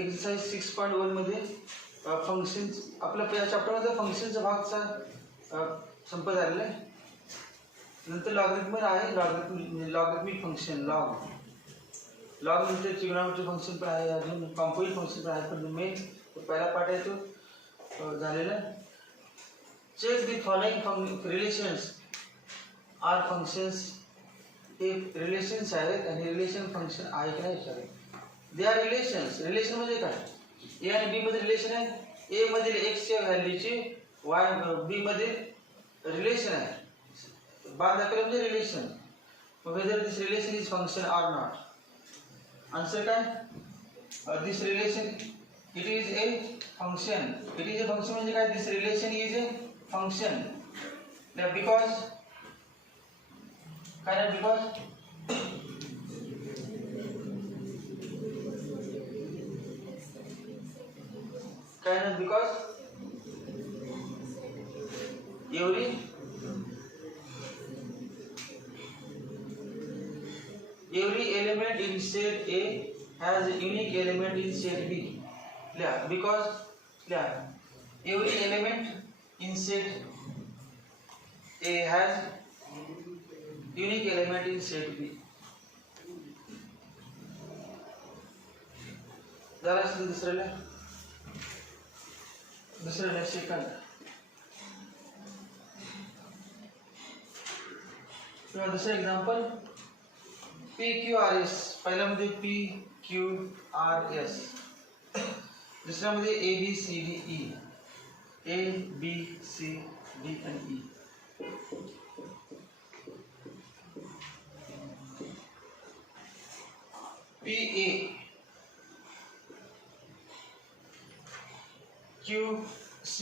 एक्सरसाइज 6.1 मध्ये फंक्शन्स आपल्या या चॅप्टरमध्ये फंक्शनचा भागचा संपत आलेला आहे. नंतर लॉगरिथम आहे, लॉगरिथमिक फंक्शन लॉग नंतर ट्रिग्नॉमेट्री फंक्शन पण आहे, अजून कॉम्पोजिट फंक्शन पण आहे. पण मेन पहिला पार्ट आहे तो झालेला. Check the following relations are functions. हे रिलेशन्स आहेत आणि रिलेशन फंक्शन आहे की नाही विचारेल. They are relations. रिलेशन म्हणजे काय? ए आणि बी मध्ये रिलेशन आहे. ए मधील एक्सच्या व्हॅल्यूची वाय बी मध्ये रिलेशन आहे. बाद दाखवलं म्हणजे relation. Whether this relation is function or not. Answer काय? This relation it is a function. It is a function म्हणजे काय? This relation is a function. Because काय ना, बिकॉज काय ना, because every element in set A has a unique element in set B. Because every element in set A has unique element in set B. जरा दुसऱ्याला सेकंड किंवा दुसरं example PQRS. पहिल्यामध्ये PQRS, दुसऱ्यामध्ये ABCDE, ABCD आणि E. PA, QC,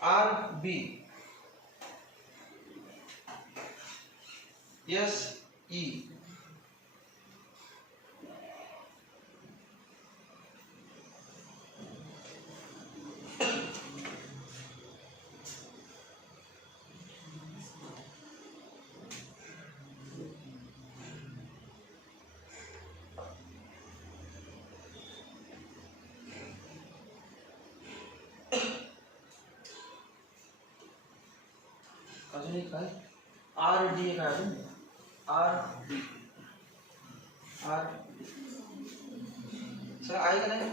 RB, SE. अजून एक काय? RD एक आहे. RD सर आहे का नाही?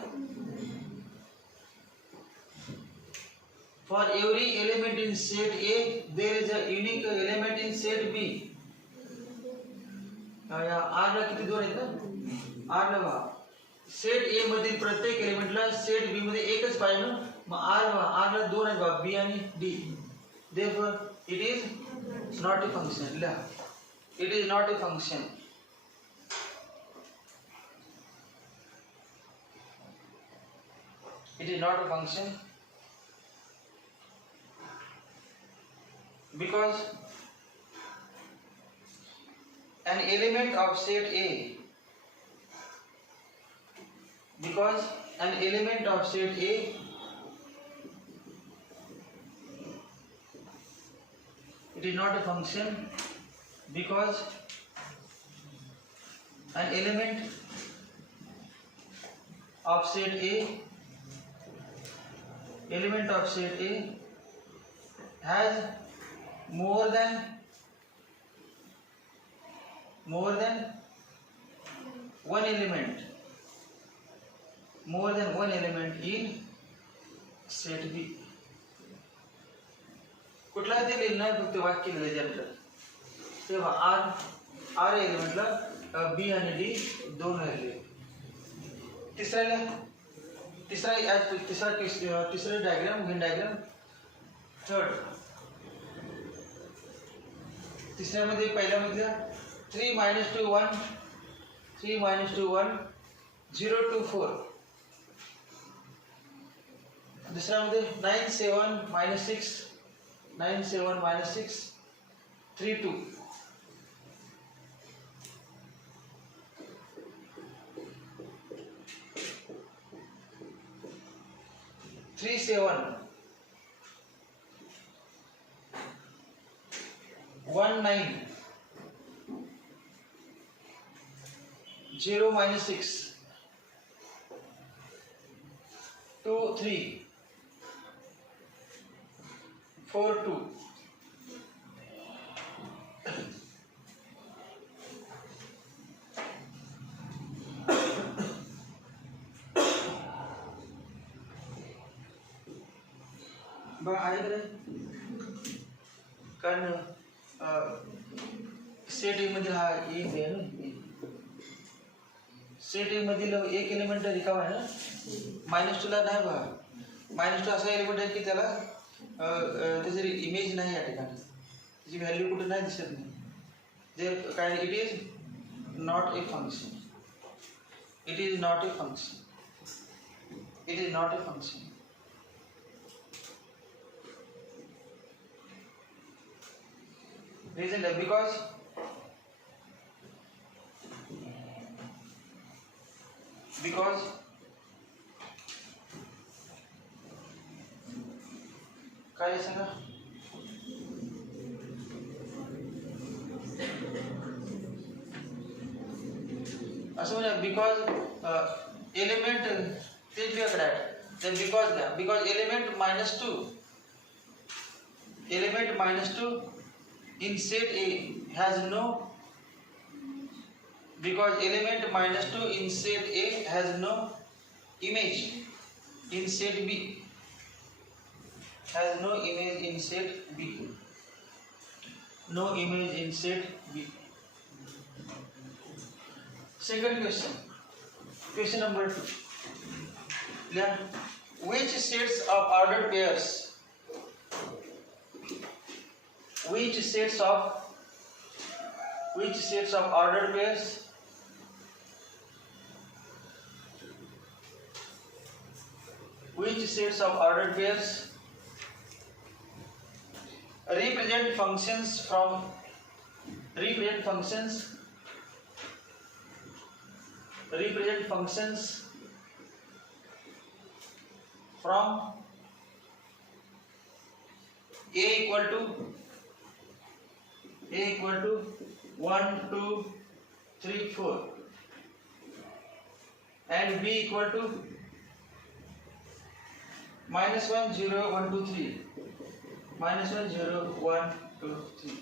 For every element in set A, there is a unique element in set B. R ला किती दोन आहेत ना? R ला सेट A मधील प्रत्येक एलिमेंटला सेट B मध्ये एकच पाहिजे ना. मग R ला दोन आहेत B आणि D. Therefore it is not a function. It is not a function. It is not a function because an element of set A, because an element of set A it is not a function because an element of set A has more than one element in set B. कुठला ते लिहिलं नाही, फक्त वाक्य लिहिलं जनरल. तेव्हा आर एलिमेंटला बी आणि डी दोन राहिले. तिसरा डायग्राम व्हेन डायग्राम. थर्ड तिसऱ्यामध्ये पहिल्यामध्ये 3 - 2 1 0 2 4. दुसऱ्यामध्ये 9 7 -6 9 7 -6 3 2. Three 7 1 9 0 minus 6 2 3 4 2 बघा आहे का कारण सेट ए मधील हा एक आहे ना सेट ए मधील एक एलिमेंट रिकामा आहे ना -2 ला नाही बघा -2 असा एलिमेंट आहे की त्याला त्याची इमेज नाही या ठिकाणी त्याची व्हॅल्यू कुठे नाही दिसत नाही जे काय it is not a function it is not a function it is not a function reason is because काय सांगा असं म्हणजे बिकॉज एलिमेंट तेच वेगळं आहे then because element -2 in set A has no because element -2 in set A has no image in set B has no image in set B no image in set B. Second question number 2. Yeah. Which sets of ordered pairs which sets of ordered pairs represent functions from A equal to 1 2 3 4 and B equal to -1 0 1 2 3 -1 0 1 2 3.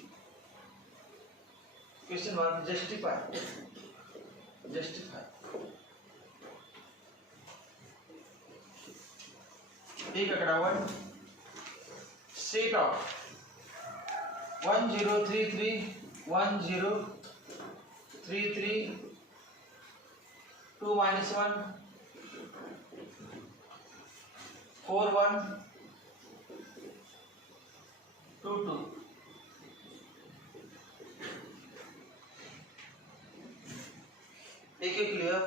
Question 1. Justify. एक आंकड़ा 1 set of 1 0 3 3 1 0 3 3 2 minus 1 4 1 2 2. एक clear.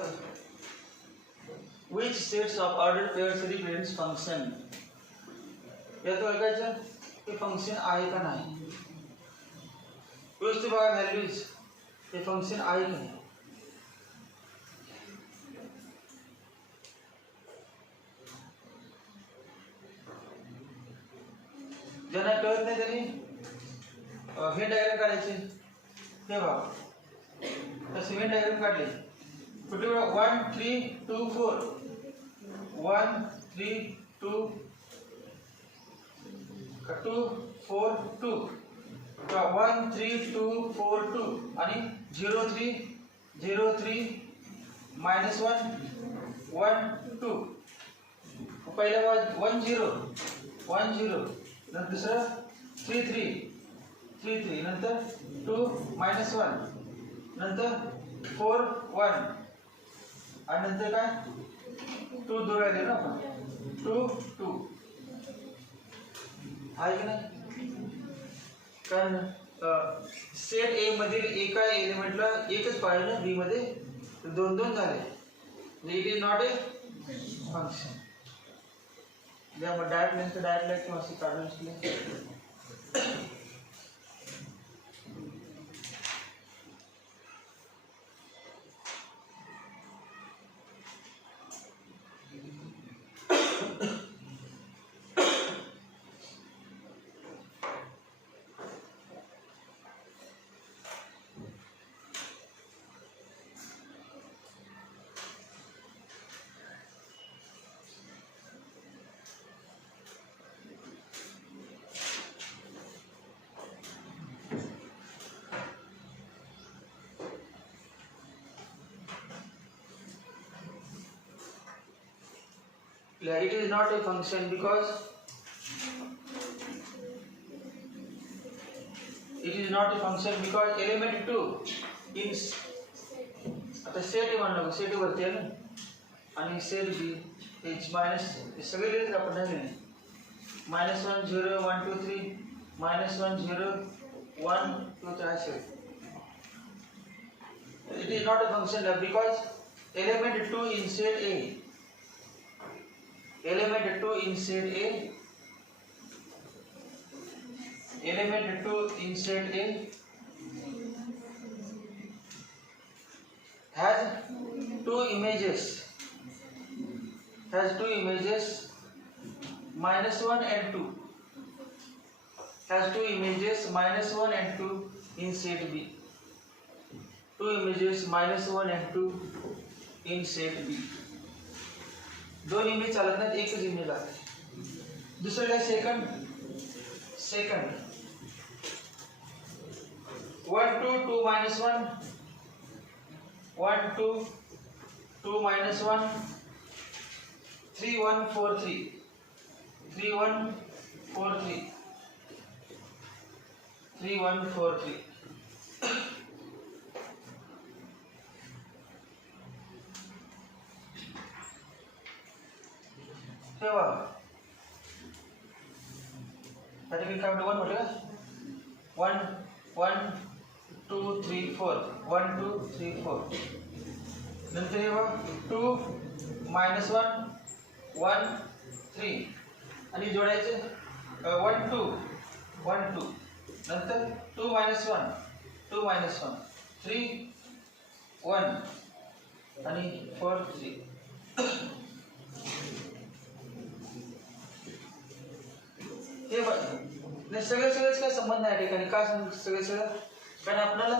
Which sets of ordered pairs represents function? यात ओळखायचं ते फंक्शन आहे का नाही. व्यवस्थित बघा व्हॅल्यूज हे फंक्शन आहे का नाही. ज्यांना कळत नाही त्यांनी हे डायग्राम काढायचे. हे बघा तसे हे डायग्राम काढले. कुठे 1 3 2 4 1 3 2 2 4 2 1 3 2 4 2 आणि 0 3 0 3 -1 1 2. पहिला 1 0 1 0 नंतर दुसरा 3 3 3 3 नंतर 2 -1 नंतर 4 1 आणि नंतर काय 2 दूर राहिले ना आपण 2 2 आहे की नाही. कारण सेट ए मधील एका एलिमेंटला एकच पाहिजे बी मध्ये 2 2 झाले. It is not a function. मग डायरेक्ट नंतर डायरेक्ट किंवा असे काढून असले. It is not a function because element 2 in आता सेट म्हणलं सेट वरती आहे ना आणि सेट बी एच मायनस सगळे लिहिलेत आपण नाही लिहिले -1 0 1 2 3 -1 0 1 2 3 असे it is not a function because element 2 in set A element 2 in set A element 2 in set A has two images -1 and 2 has two images -1 and 2 in set B two images -1 and 2 in set B दोन इमेज चालत नाहीत एकच इमेज लागते दुसरं काय सेकंड 1 2 2 -1 1 2 2 -1 3 1 4 3 3 1 4 3 3 1 4 3 तेव्हा आता मी काय म्हणतो 1 म्हटलं 1 2 3 4 1 2 3 4 नंतर हे बघ 2 -1 1 3 आणि जोडायचे 1 2 1 2 नंतर 2 -1 2 -1 3 1 आणि 4 3 हे बघ नाही सगळेच काय संबंध नाही ठिकाणी का सगळं कारण आपल्याला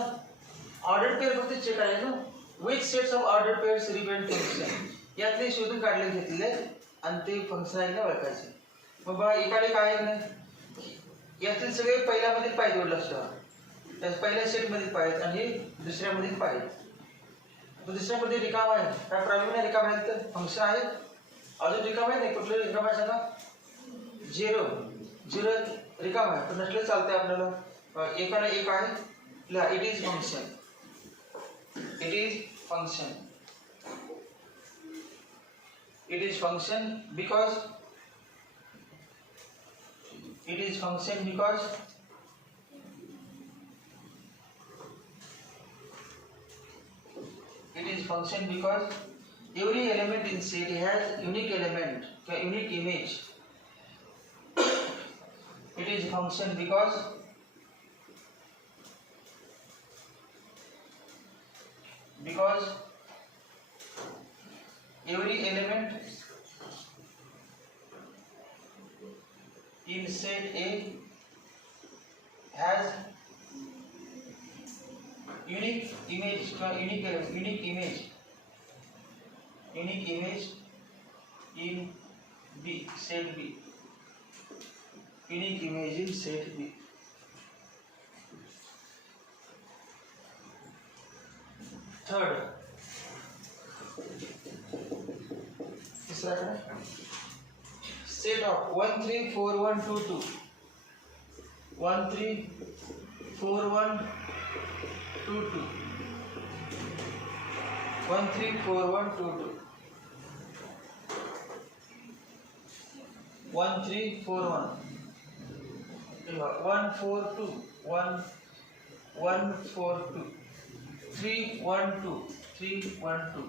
ऑर्डर पेअर फक्त चेक आहे ना which sets of order pairs remain function यातले शोधून काढले घेतले आणि ते फंक्शन आहे ना ओळखायचे मग बघा एकाडे काय आहे ना यातील सगळे पहिल्यामधील पाय जोडलं असतं त्या पहिल्या सेटमध्ये पाय आहेत आणि दुसऱ्यामध्ये पाय दुसऱ्यामध्ये रिकाम आहे काय प्रॉब्लेम नाही रिकाम आहेत तर फंक्शन आहेत अजून रिकाम आहे नाही कुठलं रिकाम आहे सांगा 0 रिकाम आहे पण नसलं चालतंय आपल्याला एकाला एक आहे it is function because every element in set has unique image. It is function because every element in set A has unique image in B set B unique image in set B third तीसरा है set of 1 3 4 1 2 2 1 3 4 1 2 2 1 3 4 1 2 2 1 3 4 1 1 4 2 1 1 4 2 3 1 2 3 1 2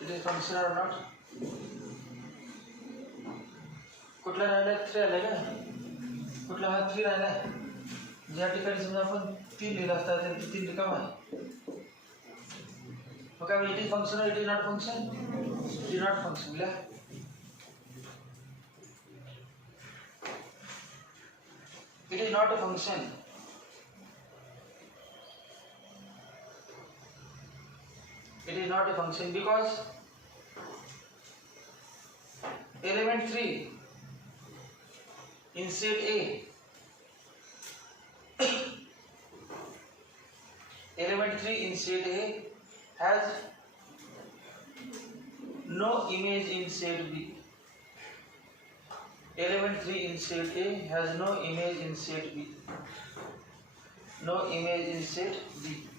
it is function or not कुठला राहिला 3 आला का कुठला हा 3 राहिला ज्या ठिकाणी समजा आपण 3 लिहिला असता तर 3 रिकाम आहे मग काय it is function it is not function it is not function लिहा it is not a function it is not a function because Element 3 in set A. Element 3 in set A has no image in set B. Element 3 in set A has no image in set B. No image in set B.